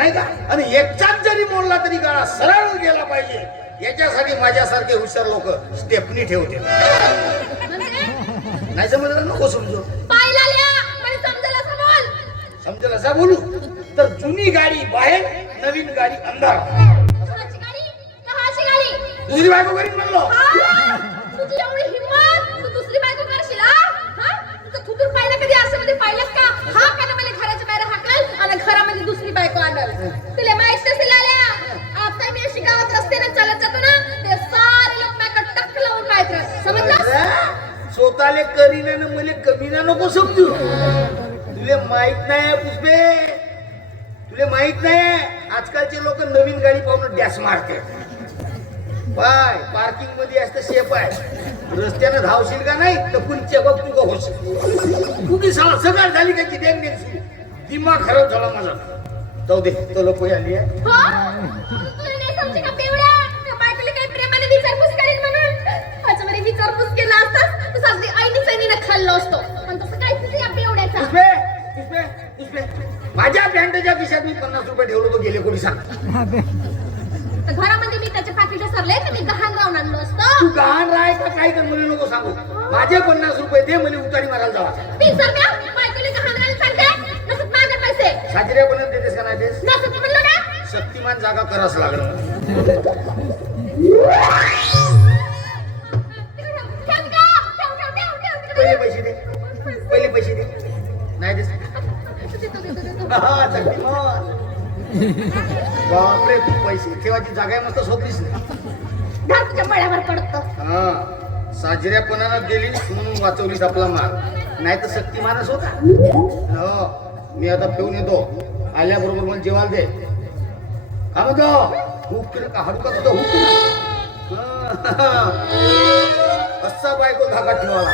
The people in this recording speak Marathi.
नाही का? आणि एकचाच जरी मोडला तरी गाळा सरळ गेला पाहिजे याच्यासाठी माझ्यासारखे हुशार लोक स्टेपनी ठेवते. नाही समजलं नको समजू. समजेल असं बोलू तर जुनी गाडी बाहेर, नवीन गाडी अंधार. दुसरी बायको करीन म्हणलो. तुझी एवढी हिम्मत, तू दुसरी बायको करशील? तुझं खुदून पाहिलं कधी असं मध्ये पाहिलंस का? हा का मला घराच्या बाहेर हाकल आणि घरामध्ये दुसरी बायको आणल. तुला माहित नसेल आल्या, आता मी अशी गावात रस्त्याने चालत जातो ना, ते सारे लोक माझ्या टक लावून पाहतात. समजलं? स्वतःले करीन आणि मला कमी ना नको समजू. तुले माहित नाही पुष्पे, तुले माहित नाही आजकालचे लोक नवीन गाडी पाहून डॅश मारते. बाय पार्किंग मध्ये असतं शेप आहे, रस्त्यानं धावशील का नाही तर पुढच्या बघ तू का होशील. कुठे सकाळ झाली का ती डॅंग दिमाग खराब झाला माझा. जाऊ दे तो लोक आली आहे. तुला नाही समजे का बेवड्या? त्या बायकोला काही प्रेमाने विचारपूस करेल म्हणून त्याच्यामध्ये विचारपूस केला असतास तर सासरी आईने चैनीनं खाल्लो असतो. पण तसं काय तुझ्या बेवड्याचा. पुष्पे पुष्पे पुष्पे माझ्या पॅन्टच्या खिशात मी 50 रुपये ठेवलो तो गेले कोणी सांग. घरामध्ये मी त्याचे पाकिट सरले तर मी गहाण राहून आणलो असतो. तू गहाण राय का काय कर मला नको सांगू. माझे 50 रुपये दे मला उतारी मारायला जावा. 30 रुपया बायकोला गहाण राहायला सांगते. नसत माझे पैसे साजऱ्या बनत देतेस का नाही देस? नसत म्हणलं ना. शक्तिमान जागा करास लागलं. पहिले पैसे दे, पहिले पैसे दे. नाही देस शक्तिमान. बापरे पैसे ठेवायची जागा आहे मस्त सोपलीस. तुझ्या मळ्यावर पडतो. हा साजऱ्यापणानं गेलीस म्हणून वाचवलीस आपला माल, नाही तर शक्तिमानच होता. हो मी आता ठेवून येतो. आल्याबरोबर मला जेवायला दे. का म्हणतो हुक केलं का हाडू का तुझं हुक. असा बायको धाकात ठेवाला.